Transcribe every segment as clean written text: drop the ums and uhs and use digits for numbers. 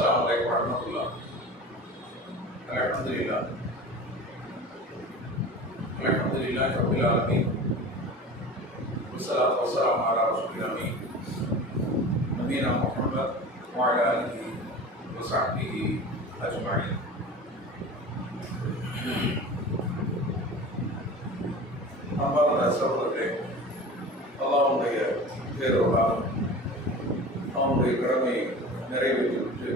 Assalamualaikum warahmatullahi wabarakatuh. Alhamdulillah rabbil alamin. Wassalatu wassalamu ala rasulil amin. Nabiyina Muhammad wa ala alihi wa sahbihi ajma'in. அன்பார்ந்த சகோதரர்களே, அல்லாஹ்வுடைய பேரருளால் அவனுடைய கடமையை நிறைவேற்றிவிட்டு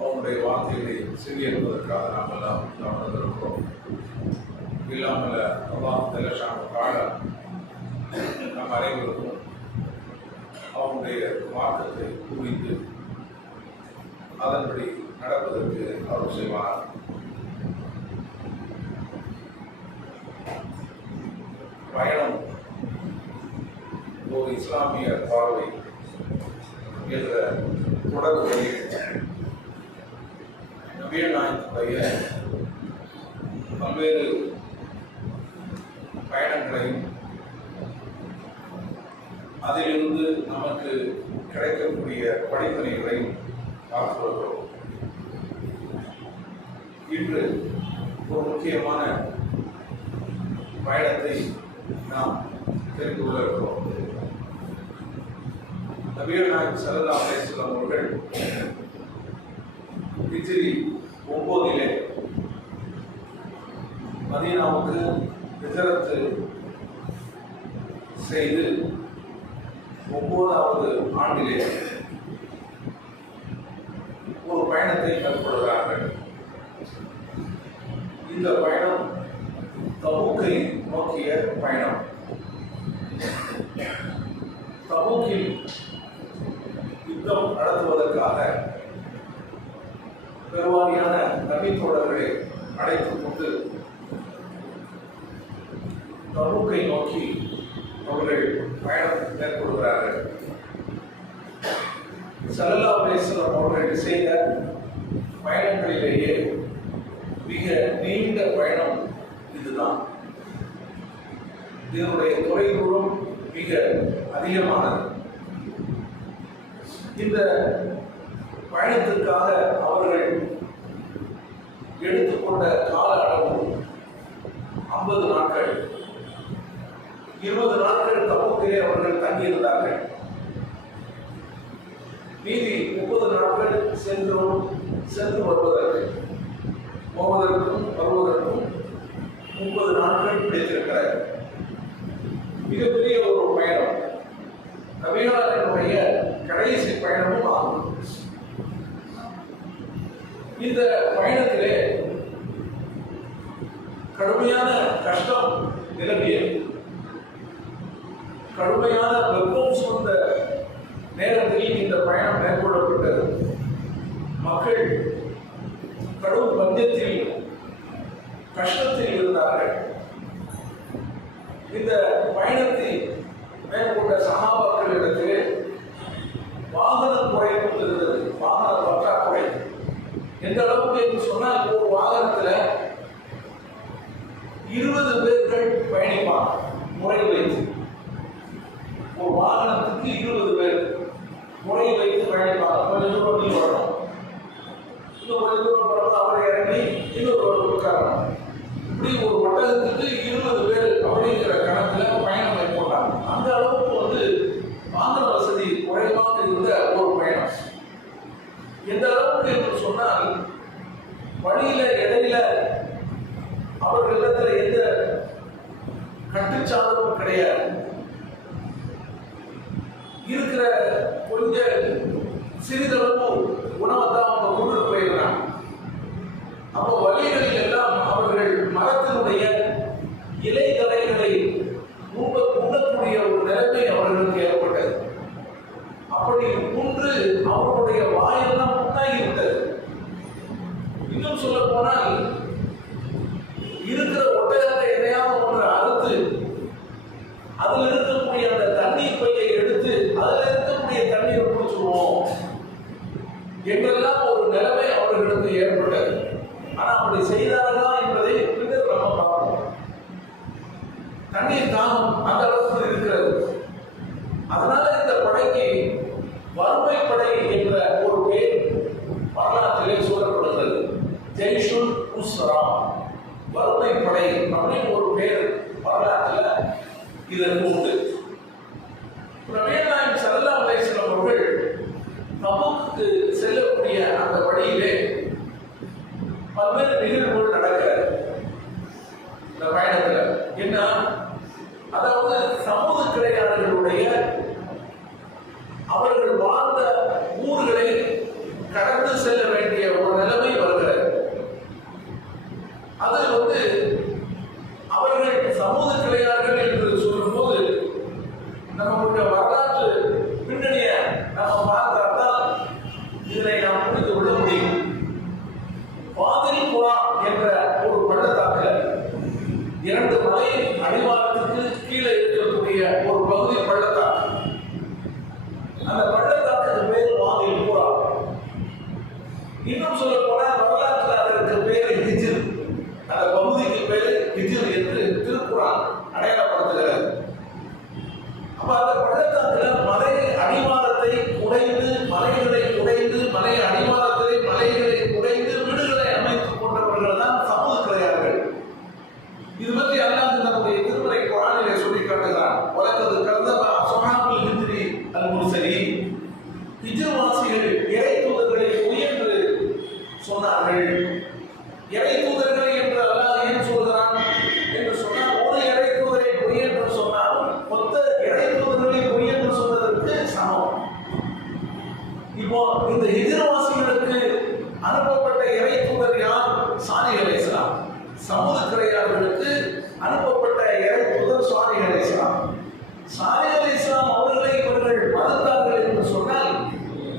அவனுடைய வார்த்தைகளை செவியேற்பதற்காக நாம் எல்லாம் வந்திருக்கிறோம். இல்லாமல் அல்லாஹ் ஜல்லஷானஹு தஆலா நம் அனைவருக்கும் அவனுடைய மார்க்கத்தை புரிந்து அதன்படி நடப்பதற்கு அருள் செய்வார். பயணம் ஒரு இஸ்லாமிய பார்வை என்ற தொடர்புடைய நபிகள் நாயகத்துடைய பல்வேறு பயணங்களையும் அதிலிருந்து நமக்கு கிடைக்கக்கூடிய படிப்பினைகளையும் பார்த்து வருகிறோம். இன்று ஒரு முக்கியமான பயணத்தை நாம் தெரிந்து கொள்ள இருக்கிறோம். நபிகள் நாயகம் ஸல்லல்லாஹு அலைஹி வஸல்லம் அவர்கள் ஹிஜ்ரி 9 மதீனாவுக்கு ஹிஜ்ரத் செய்து 9வது ஆண்டிலே ஒரு பயணத்தை மேற்கொள்கிறார்கள். இந்த பயணம் தபூக்கை நோக்கிய பயணம். தபூக்கில் யுத்தம் நடத்துவதற்காக பெருவாரியான நபி தோழர்களை அழைத்துக் கொண்டு தபூக்கை நோக்கி அவர்கள் பயணம் மேற்கொள்கிறார்கள். ஸல்லல்லாஹு அலைஹி வஸல்லம் அவர்கள் செய்த பயணங்களிலேயே மிக நீண்ட பயணம் இதுதான். இதனுடைய தொலைதூரம் மிக அதிகமானது. இந்த பயணத்திற்காக அவர்கள் எடுத்துக்கொண்ட கால அளவு 50 நாட்கள். 20 நாட்கள் தபூக்கிலே அவர்கள் தங்கியிருந்தார்கள். மீதி 30 நாட்கள் சென்று வருவதற்கு, போவதற்கும் வருவதற்கும் 30 நாட்கள் பிடித்திருக்கிறார். மிகப்பெரிய ஒரு பயணம், நபிகளுடைய கடைசி பயணமும் ஆகும். இந்த பயணத்திலே கடுமையான கஷ்டம் நிலவியது. கடுமையான வெப்பம் சூழ்ந்த நேரத்தில் இந்த பயணம் மேற்கொள்ளப்பட்டது. மக்கள் கடும் பஞ்சத்தில் கஷ்டத்தில் இருந்தார்கள். இந்த பயணத்தை மேற்கொண்ட சஹாபாக்களிடத்திலே வாகன குறைப்பு இருந்தது, வாகன பற்றாக்குறை. எந்த அளவுக்கு என்று சொன்னால், ஒரு வாகனத்துல 20 பேர்கள் பயணிப்பாங்க முறை வைத்து. ஒரு வாகனத்துக்கு 20 பேர் முறை வைத்து பயணிப்பாங்க. கொஞ்சம் தூரம் நீ வரணும், இன்னும் கொஞ்சம் தூரம் வரணும், அவரை இறங்கி இன்னொரு உட்காரணும். இப்படி ஒரு ஒட்டகத்துக்கு 20 பேர் அப்படிங்கிற கணக்கில் பயணம் மேற்கொண்டாங்க. அந்த அளவுக்கு வாகன வசதி குறைவாக இருந்த ஒரு பயணம். எந்த அளவுக்கு என்று சொன்னால், வழியில இடையில அவர்களிடத்தில் எந்த கட்டுச்சாதமும் கிடையாது. இருக்கிற கொஞ்ச சிறிதளவு உணவை தான் அவங்க கொண்டு போயிருந்தாங்க. அப்போ வழிகளில் எல்லாம் அவர்கள் மரத்தினுடைய இலை தலைகளை உண்ணக்கூடிய ஒரு நிலைமை அவர்களுக்கு ஏற்பட்டது. அப்படி உண்டு அவர்களுடைய வாயெல்லாம் புண்ணாகிவிட்டது. இன்னும் சொல்ல போனால், இருக்கிற ஒட்டகத்தை எதையாவது ஒன்று அறுத்து அதில் இருக்கக்கூடிய அந்த தண்ணீர் பையை எடுத்து அதில் இருக்கக்கூடிய தண்ணீரை குடிச்சுடுவோம் என்றெல்லாம் ஒரு நிலைமை அவர்களுக்கு ஏற்பட்டது. ஆனால் அப்படி செய்தார்களா என்பதை பின்னர் நம்ம பார்ப்போம். தண்ணீர் தாகம் அந்த அளவுக்கு இருக்கிறது. அதனால இந்த படைக்கு வறுமை படை என்ற ஒரு பேர் இதற்கு உண்டு. நபிகள் நாயகம் ஸல்லல்லாஹு அலைஹி வஸல்லம் அவர்கள் தபூக்கு செல்லக்கூடிய அந்த வழியிலே பல்வேறு நிகழ்வுகள் நடக்கிறது. இந்த பயணத்தில் என்ன, அதாவது சமூக கிளையாளர்களுடைய அவர்கள் வாழ்ந்த ஊர்களை கடந்து செல்ல வேண்டிய ஒரு நிலைமை வருகிறது. அது அவர்கள் சமூக கிளையாளர்கள் என்று சொல்லும்போது நம்மளுடைய வரலாற்று பின்னணிய நம்ம பார்த்தால்தான் இதனை நாம் புரிந்து கொள்ள முடியும். வாதில் புறா என்ற ஒரு பள்ளத்தாக்கில் 2 மலை அடிவாரத்துக்கு கீழே இருக்கக்கூடிய ஒரு பகுதி பள்ளத்தாக்கு. அந்த பள்ளத்தாக்குக்கு பேர் வாதில் புறா. இன்னும் சொல்ல போனா வரலாற்றில் அதற்கு பேரு ஹிஜ்ர். அந்த பகுதிக்கு பேரு ஹிஜ்ர் என்று திருக்குர்ஆன் அடையாளப்படுத்துகிறது. அப்ப அந்த பள்ளத்தாக்கில் மலை அடிவாரத்தை குடைந்து, மலைகளை குடைந்து, மலை அடிவாரத்திலே மலைகளை குடைந்து வீடுகளை அமைத்துக் கொண்டவர்கள் தான் சமூக கிளையார்கள். இது பற்றி அல்லாஹ் நம்முடைய திருமறை குர்ஆனிலே சொல்லி காட்டுகிறான். வலக்கது கல்லப அஸ்ஹாபுல் ஹிஜ்ரி அல் முர்ஸலீன். ஹிஜ்ர் வாசிகள் இறை தூதர்களை பொய் என்று சொன்னார்கள். இறை தூதர்களை என்று அல்லாஹ் ஏன் சொல்கிறான் என்று சொன்னால், ஒரு இறை தூதரை பொய் என்று சொன்னாலும் மொத்த இறை தூதர்களை பொய் என்று சொன்னதற்கு சமம். இப்போ இந்த ஹிஜ்ர் வாசிகளுக்கு அனுப்பப்பட்ட இறை தூதர் யார்? சாலிஹ் அலைஹிஸ்ஸலாம். சமூக கிளையாளர்களுக்கு அனுப்பப்பட்ட இறை தூதர் சாலிஹ் அலைஹிஸ்ஸலாம். சாலிஹ் அலைஹிஸ்ஸலாம் அவர்களை இவர்கள் மறுத்தார்கள் என்று சொன்னால்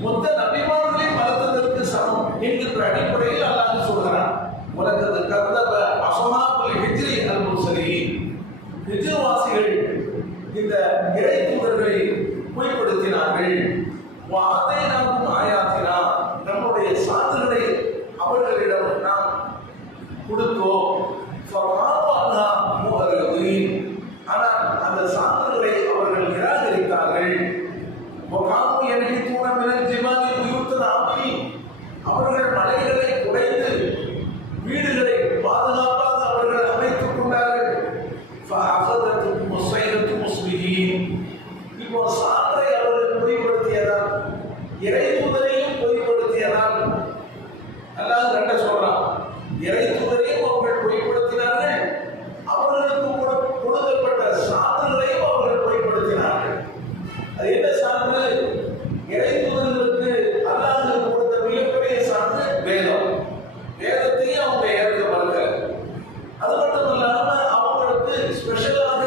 மொத்த நபிமார்களை மறுத்ததற்கு சமம் என்கின்ற அடிப்படையில் அல்லாஹ் சொல்கிறான். வலக்கது கல்லப அஸ்ஹாபுல் ஹிஜ்ரி அல் முர்ஸலீன். ஹிஜ்ர் வாசிகள் இந்த இறை தூதர்களை பொய்ப்படுத்தினார்கள். வாதைனாகும் ஆயாத்தினா, நம்முடைய சான்றுகளை அவர்களிடம் நாம் கொடுத்தோம். ஆனால் அந்த சான்றுகளை அவர்கள் நிராகரித்தார்கள். அவர்கள் மலைகளை குடைந்து வீடுகளை பாதுகாப்பாக அவர்கள் அமைத்துக் கொண்டார்கள். இப்போ சான்றை அவர்கள் பொய்ப்படுத்தியதால், இறை தூதரையும் பொய்ப்படுத்தியதால் அல்லாஹ் ரெண்ட சொல்றான். இறை தூதரையும் அவர்கள் பொய்ப்படுத்தினார்கள், அவர்களுக்கு கொடுக்கப்பட்ட சான்றுகளையும் அவர்கள் பொய்ப்படுத்தினார்கள். அது என்ன சான்று? இறை தூதர்களுக்கு அல்லாஹ் கொடுத்த மிகப்பெரிய சான்று வேதம். வேதத்தையும் அவங்க ஏற்க மறுக்கல. அது மட்டும் இல்லாம அவங்களுக்கு ஸ்பெஷலாக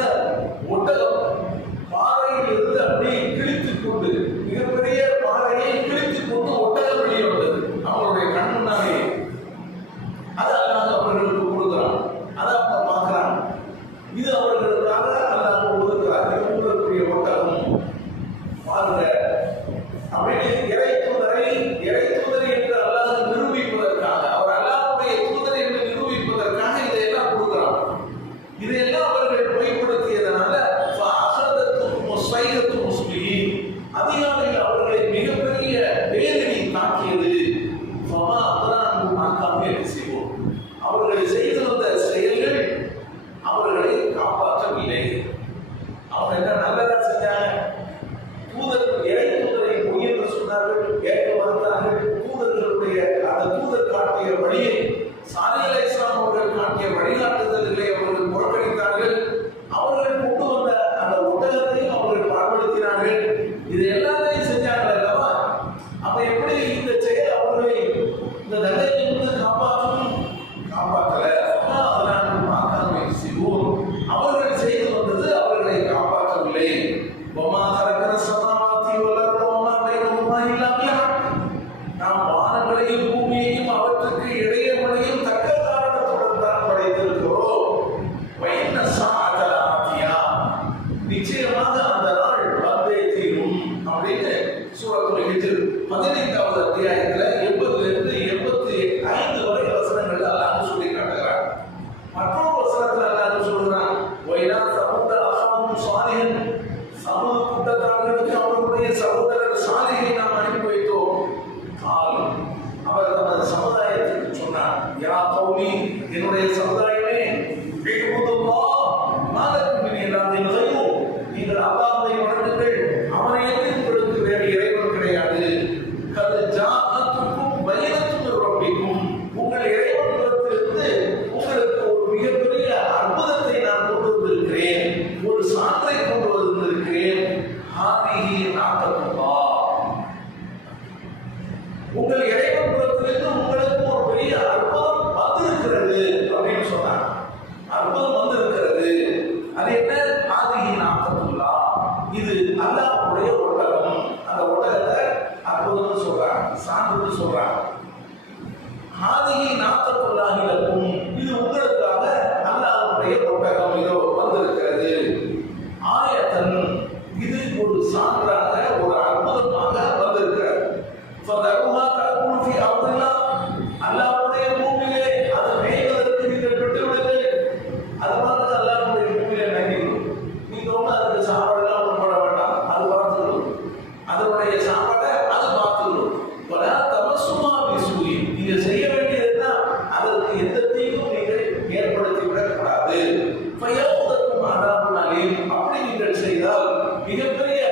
அலீம். அப்படி நீங்கள் செய்தால் மிகப்பெரிய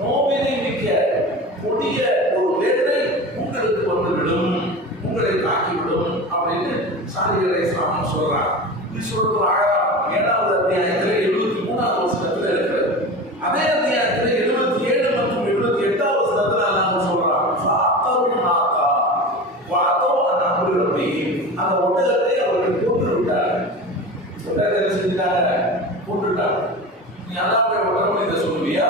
நோவினை மிக்க கொடிய ஒரு வேதனை உங்களுக்கு வந்துவிடும், உங்களை தாக்கிவிடும் அப்படின்னு சாலிஹ் அலைஹிஸ்ஸலாம் சொல்றார். இது சூரத்துல் அஅராஃப் 7வது அத்தியாயத்தில் 73வது வசனத்தில் இருக்கிறது. அதே அத்தியாயத்தில் 77 மற்றும் 78வது வசனத்தில் அல்லாஹ் சொல்றான், ஃபஅத்தவுனாகா வஅதவு அன் அம்ரி ரப்பிஹிம். அந்த ஒட்டகத்தை அவர்கள் கொன்று விட்டார்கள். ஒட்டகத்தை செஞ்சுட்டாங்க, கொன்றுட்டாங்க. நீ அல்லாஹ்வுடைய ஒட்டகம் இதை சொல்லுவியா?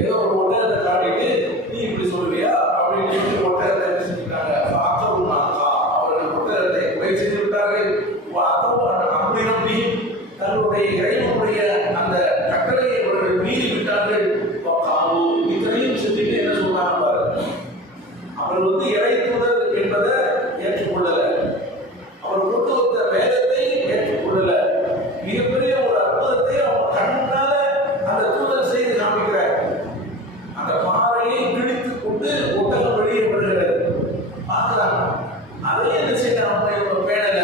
ஏதோ ஒரு ஒட்டகத்தை காட்டிட்டு நீ இப்படி சொல்லுவியா அப்படின்னு சொல்லி ஒட்டகத்தை செஞ்சுட்டாங்க. ஃபஅத்தவுனாகா, அவர்கள் ஒட்டகத்தை கொலை செய்து விட்டார்கள். வஅதவு அன் அம்ரி ரப்பிஹிம், தன்னுடைய இறைவனுடைய அந்த கட்டளையை அவர்கள் மீறி விட்டார்கள். வகாலு, இத்தனையும் செஞ்சுட்டு என்ன சொல்றாங்க பாருங்க, அவர் இறைத்துதர் என்பதை ஏற்றுக்கொள்ளல, அவர் கொண்டு வந்த வேதத்தை ஏற்றுக்கொள்ளல. மிகப்பெரிய ஒரு அற்புதத்தை அவங்க கண்ணால அந்த தூதர் செய்து காமிக்கிறார். அந்த பாறையை கிழித்துக் கொண்டு ஒட்டகம் வெளியே வருகிறது பார்க்கிறாங்க. அதை என்ன செய்யறாங்க, இவங்க பேணல,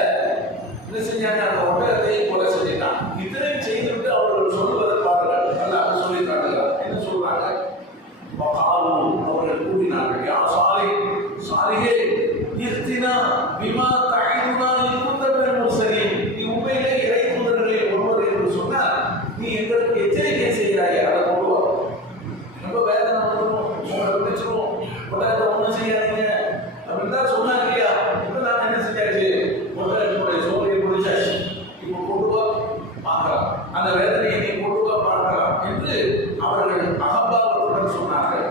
என்ன செஞ்சாங்க, அந்த ஒட்டகத்தை கொலை செஞ்சுட்டாங்க. இத்தனையும் செய்துவிட்டு அவர்கள் சொல்வதை பாருங்கள், அல்லாஹ் சொல்லி காட்டுகிறார். என்ன சொல்றாங்க, வகாலு, அவர்கள் கூறினார்கள், யா சாலிஹ், சாலிஹே, இஹ்தினா பிமா தஇதுனா இன் குன்த மினல் முர்சலீன். நீ உண்மையிலே இறை தூதர்களில் ஒருவர் என்று சொன்னால் நீ எங்களுக்கு எச்சரிக்கை செய்கிறாய், அதை கொண்டு வா. ரொம்ப வேதனை வந்துடும், உங்களை பிடிச்சிடும், உடனே ஒன்றும் செய்யாதீங்க அப்படின்னு தான் சொன்னாங்க இல்லையா? இப்போ நான் என்ன செஞ்சாச்சு, உடனே சோழியை பிடிச்சாச்சு, இப்போ கொண்டு வா பார்க்கலாம், அந்த வேதனையை நீ கொண்டு வா பார்க்கலாம் என்று அவர்கள் அகம்பாவத்துடன் சொன்னார்கள்.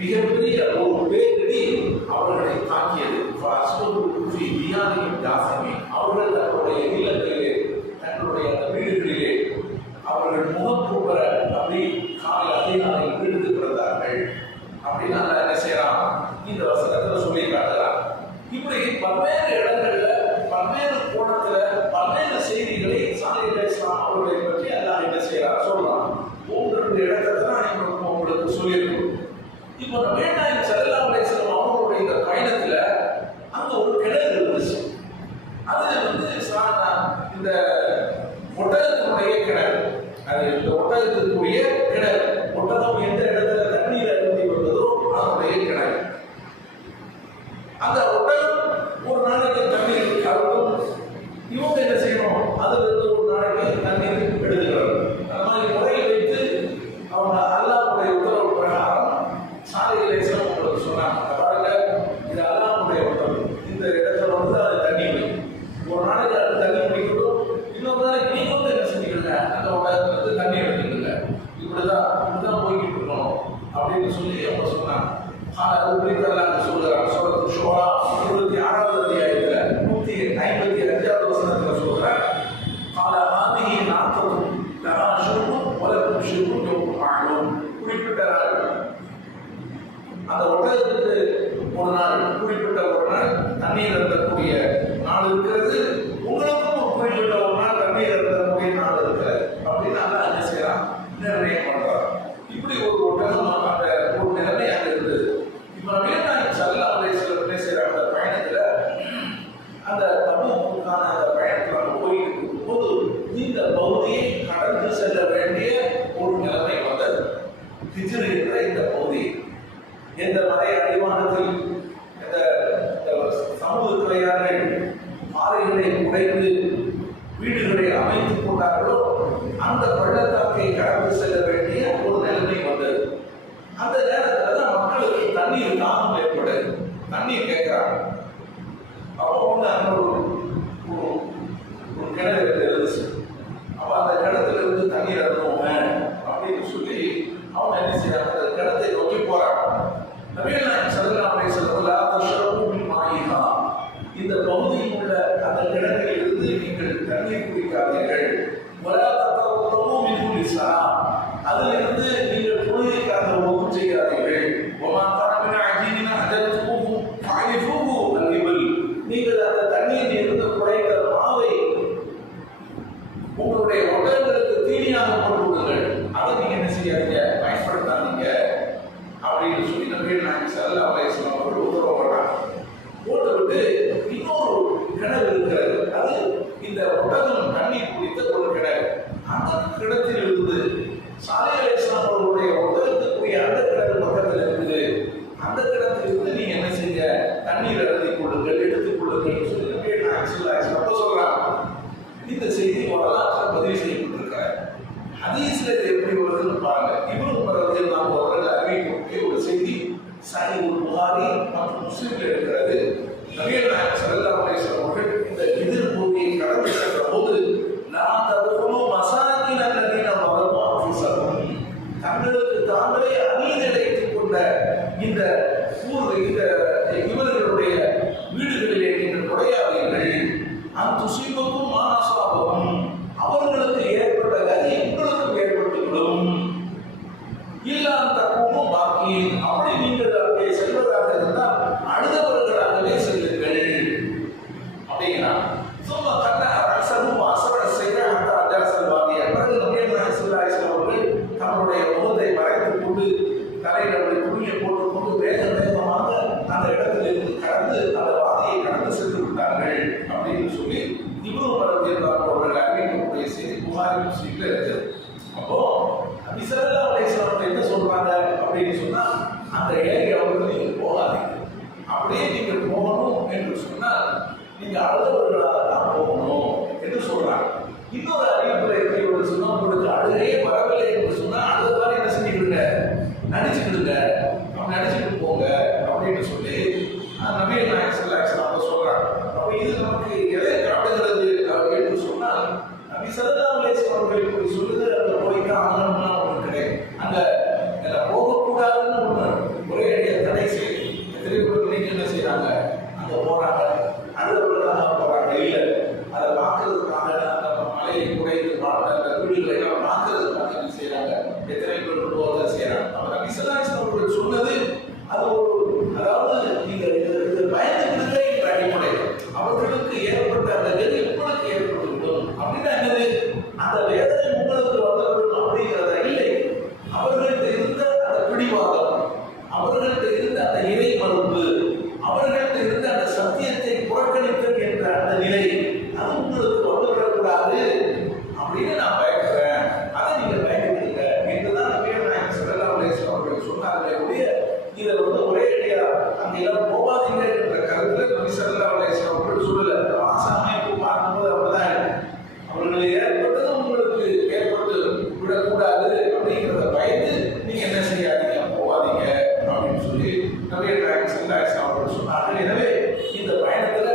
மிகப்பெரிய ஒரு பேரிடி அவர்களை தாக்கியது. அவர்கள் தன்னுடைய இல்லங்களிலே, தன்னுடைய வீடுகளிலே அவர்கள் முகப்பூப்பர அப்படி காலை அதிகாலையில் விழுந்து கிடந்தார்கள் அப்படின்னு அல்லாஹ் என்ன செய்யறான், இந்த வசனத்துல சொல்லி காட்டுறான். இப்படி பல்வேறு இடங்கள்ல, பல்வேறு கோணத்துல, பல்வேறு செய்திகளை சாலிஹ் அலைஹிஸ்ஸலாம் அவர்களை பற்றி அல்லாஹ் என்ன செய்யறான் சொல்றான். 3 இடத்துல தான் உங்களுக்கு சொல்லியிருக்கோம். இப்போ நபிகள் நாயகம் ஸல்லல்லாஹு அலைஹி வஸல்லம் அவர்களுடைய இந்த பயணத்துல அங்க ஒரு கிணறு இருந்துச்சு. அது இந்த ஒட்டகத்தினுடைய கிணறு, அது இந்த ஒட்டகத்திற்குரிய கிணறு. ஒட்டகம் எந்த இடத்துல தண்ணீர் அருந்தி வந்ததோ அதனுடைய கிணறு. அந்த ஒட்டகம் ஒரு நாளைக்கு தண்ணீர் கலக்கும், இவங்க என்ன செய்யணும், அதுல இருந்து ஒரு நாளைக்கு தண்ணீர் எடுத்துக்கிறாங்க. அந்த மாதிரி முறையை வைத்து அவங்க அல்லாஹ்வுடைய உத்தரவு பிரகாரம் சாலிஹ் அலைஹிஸ்ஸலாம் உங்களுக்கு சொன்னாங்க, பாருங்க இது அல்லாஹ்வுடைய உத்தரவு, இந்த இடத்துல அது தண்ணி விடும், ஒரு நாளைக்கு அது தண்ணி குடிக்கணும், இன்னொரு நாளைக்கு நீங்க என்ன செஞ்சீங்க, அந்த உலகத்துல தண்ணி எடுத்துக்கல, இப்படிதான் போய்கிட்டு இருக்கணும் அப்படின்னு சொல்லி அவங்க சொன்னாங்க. அது குறித்து அல்லாஹ் சொல்றாங்க. சூரத்துல் ஷுஆரா 26வது அத்தியாயத்துல 152வது வசனத்துல சொல்றாங்க, قال هذه ناقة لها شرب ولكم شرب يوم معلوم. குறிப்பிட்ட அந்த ஒட்டகத்துக்கு ஒரு நாள், குறிப்பிட்ட ஒரு நாள் தண்ணீர் அருந்தக்கூடிய நாள் இருக்கிறது, உங்களுக்கும் ஒரு குறிப்பிட்ட ஒரு நாள் தண்ணீர் அருந்தக்கூடிய நாள் இருக்கிறது அப்படின்னு அல்லாஹ் என்ன செய்யறான், நிர்ணயம் பண்றான். இப்படி ஒரு ஒட்டகம் அந்த ஒரு நிலைமை அங்க இருந்தது. இப்ப நபிகள் நாயகம் ஸல்லல்லாஹு அலைஹி வஸல்லம் என்ன செய்யறாங்க, அந்த பயணத்துல அந்த தபூக்குக்கான அந்த பயணத்துல நம்ம போயிட்டு இருக்கும்போது இந்த பகுதியை கடந்து செல்ல வேண்டிய ஒரு நிலைமை வந்தது. ஹிஜ்ர் என்ற இந்த பகுதி எந்த மலை அடிவானத்தில் இந்த சமூக துறையார்கள் பாறைகளை உடைந்து வீடுகளை அமைத்துக் கொண்டார்களோ அந்த பள்ளத்தாக்கை கடந்து செல்ல வேண்டிய ஒரு நிலைமை வந்தது. அந்த நேரத்தில் தான் மக்களுக்கு தண்ணீர் தாகம் ஏற்படுது, தண்ணீர் கேட்கிறாங்க. அப்போ அங்க ஒரு கிணறு இருந்துச்சு. அப்போ அந்த கிணத்துல இருந்து தண்ணீர் அருந்துவோமே அப்படின்னு சொல்லி அவங்க என்ன செய்யறாங்க, அந்த கிணத்தை நோக்கி போறாங்க. நபிகள் நாயகம் ஸல்லல்லாஹு அலைஹி வஸல்லம் லா தஷ்ரபு மின் மாயிஹா, இந்த பகுதியில் உள்ள அந்த கிணற்றில் இருந்து நீங்கள் தண்ணீர் குடிக்காதீர்கள். வலா தத்தவல்லு மின்ஹு லிஸ்ஸலாம், அதிலிருந்து நீங்கள் தொழுகைக்காக ஒதுக்கு செய்யாதீர்கள். வமா கான மின் அஜீனின் அஜல்துஹு ஃபஅலிஃபுஹு அல்-இபல், நீங்கள் அந்த தண்ணீரில் இருந்து குறைந்த மாவை உங்களுடைய ஒட்டகங்களுக்கு தீனியாக போட்டு விடுங்கள், அதை நீங்க என்ன செய்யாதீங்க, பயன்படுத்தாதீங்க அப்படின்னு சொல்லி நபிகள் நாயகம் ஸல்லல்லாஹு அலைஹி வஸல்லம் அவர்கள் உத்தரவு போடுறாங்க. போட்டுவிட்டு இன்னொரு கிணறு இருக்கிறது, அது இந்த ஒட்டகம் தண்ணி இந்த செய்தி வரலாற்றில் பதிவு செய்யப்பட்டிருக்கிறார். ஹதீஸ்ல இது எப்படி வருதுன்னு பாருங்க. இப்னு உமர் ரலியல்லாஹு அவர்கள் அறிவிக்கக்கூடிய ஒரு செய்தி சஹீஹுல் புகாரி மற்றும் முஸ்லிம்ல இருக்கிறது. நபிகள் நாயகம் ஸல்லல்லாஹு அலைஹி வஸல்லம் அவர்கள் இந்த எதிர் பூமியை கடந்து சென்ற போது நான் ததுகுலு மசாகின் அல்லதீன வலமு அன்ஃபுஸஹும், தங்களுக்கு தாங்களே அநீதி இழைத்துக் கொண்ட இந்த இவர்களுடைய வீடுகளிலே நீங்கள் நுழையாதீர்கள். அன்துஸீபக்கும் மா அஸாபஹும், அவர்களுக்கு ஏற்பட்ட கதி உங்களுக்கும் ஏற்பட்டுவிடும். இல்லா தக்கூனும் பாக்கியின், அப்படி நீங்கள் அங்கே செல்வதாக இருந்தால் அழுதவர்களாகவே செல்லுங்கள் அப்படின்னா சும்மா கண்ண அரசரும் அசர செய்த அந்த அஜாசல்வாதிய பிறகு நபிகள் நாயகம் ஸல்லல்லாஹு அலைஹி வஸல்லம் அவர்கள் தன்னுடைய முகத்தை மறைத்துக் கொண்டு தலையில் அப்படி துணியை போட்டுக்கொண்டு வேகமாக அந்த இடத்திலிருந்து கடந்து அந்த வாதியை கடந்து சென்று விட்டார்கள் அப்படின்னு சொல்லி இப்னு உமர் ரலியல்லாஹு அவர்கள் அறிவிக்கக்கூடிய செய்தி புகாரி முஸ்லிம்ல இருக்குது. அப்போ நபி ஸல்லல்லாஹு அலைஹி வஸல்லம் என்ன சொல்றாங்க அப்படின்னு சொன்னா, அந்த ஏரியாவுக்கு நீங்க போகாதீங்க. அப்படியே நீங்கள் போகணும் என்று சொன்னால் நீங்க அழுதவர்களாக தான் போகணும் என்று சொல்றாங்க. இன்னொரு அறிவிப்புல எப்படி சொன்னா, உங்களுக்கு அழுகையே வரவில்லை என்று சொன்னா அழுதவாறு என்ன செஞ்சுக்கிடுங்க, நடிச்சுக்கிடுங்க, அப்படி நடிச்சுட்டு போங்க அப்படின்னு சொல்லி நபிகள் நாயகம் ஸல்லல்லாஹு அலைஹி வஸல்லம் சொல்றாங்க. அப்ப இது நமக்கு எதை காட்டுகிறது என்று சொன்னால், நபி ஸல்லல்லாஹு அலைஹி வஸல்லம் அவர்கள் இப்படி சொல்லுது, அந்த போய்க்கு ஆகணும்னா ஒன்று கிடையாது, அங்க போகக்கூடாதுன்னு ஒன்று ஒரே அடியை தடை செய்யுது. எத்தனை பேர் நீங்க என்ன செய்யறாங்க, அங்க போறாங்க, அழுதவர்களாக போறாங்க, இல்லை அதை பார்க்கறதுக்காக அந்த மலையை குறைந்து வாழ்ந்த அந்த வீடுகளை எல்லாம் பார்க்கறதுக்காக என்ன செய்யறாங்க, எத்தனை பேர் போக செய்யறாங்க. அவர் நபி ஸல்லல்லாஹு அலைஹி வஸல்லம் அவர்கள் சொன்னது அது ஒரு, அதாவது நீங்க இது பயந்துக்கிட்டு என்ற அடிப்படை, அவர்களுக்கு ஏற்பட்ட அந்த கதி உங்களுக்கு ஏற்பட்டுவிடும் அப்படின்னா என்னது, அந்த வேதனை உங்களுக்கு வந்துவிடும் அப்படிங்கிறத இல்லை. அவர்கள்ட்ட இருந்த அந்த பிடிவாதம், அவர்கள்ட்ட இருந்த அந்த இறை மறுப்பு, அவர்கள்ட்ட இருந்த அந்த சத்தியத்தை புறக்கணித்தல் என்ற அந்த நிலை, அது உங்களுக்கு வந்துவிடக்கூடாது அப்படின்னு நான் பயப்படுறேன், அதை நீங்க பயந்துக்கிறீங்க என்றுதான் நபிகள் நாயகம் ஸல்லல்லாஹு அலைஹி வஸல்லம் அவர்கள் சொன்னார்களே ஒழிய, இதை ஒரே அடியா அங்க எல்லாம் போகாதீங்க என்ற கருத்துல நபி ஸல்லல்லாஹு அலைஹி வஸல்லம் அவர்கள் சொல்லல. வாச அமைப்பு பார்க்கும்போது அப்படிதான் அவர்களுக்கு ஏற்பட்டது உங்களுக்கு ஏற்பட்டு விடக்கூடாது அப்படிங்கிறத பயந்து நீங்க என்ன செய்யாதீங்க, போகாதீங்க அப்படின்னு சொல்லி நபிகள் நாயகம் ஸல்லல்லாஹு அலைஹி வஸல்லம் அவர்கள் சொன்னார்கள். எனவே இந்த பயணத்துல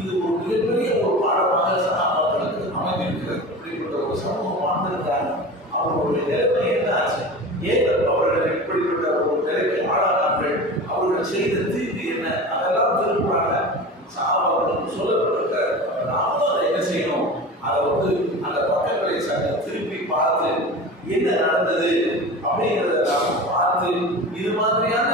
இது ஒரு மிகப்பெரிய ஒரு பாடமாக சகாபாக்களுக்கு அமைந்திருக்கிறது. இப்படிப்பட்ட ஒரு சமூகம் வாழ்ந்திருக்கிறாங்க. அவர்களுடைய நிலைமை என்ன ஆச்சு, ஏன் அவர்கள் இப்படிப்பட்ட ஒரு நிலைமை ஆளானார்கள், அவர்கள் செய்த தீர்வு என்ன, அதெல்லாம் திருக்குறாங்க சகாபாக்களுக்கு சொல்லப்பட்டிருக்க. நாமும் அதை என்ன செய்யணும், அதை அந்த பக்கங்களை சற்று திருப்பி பார்த்து என்ன நடந்தது அப்படிங்கிறத நாம் பார்த்து இது மாதிரியான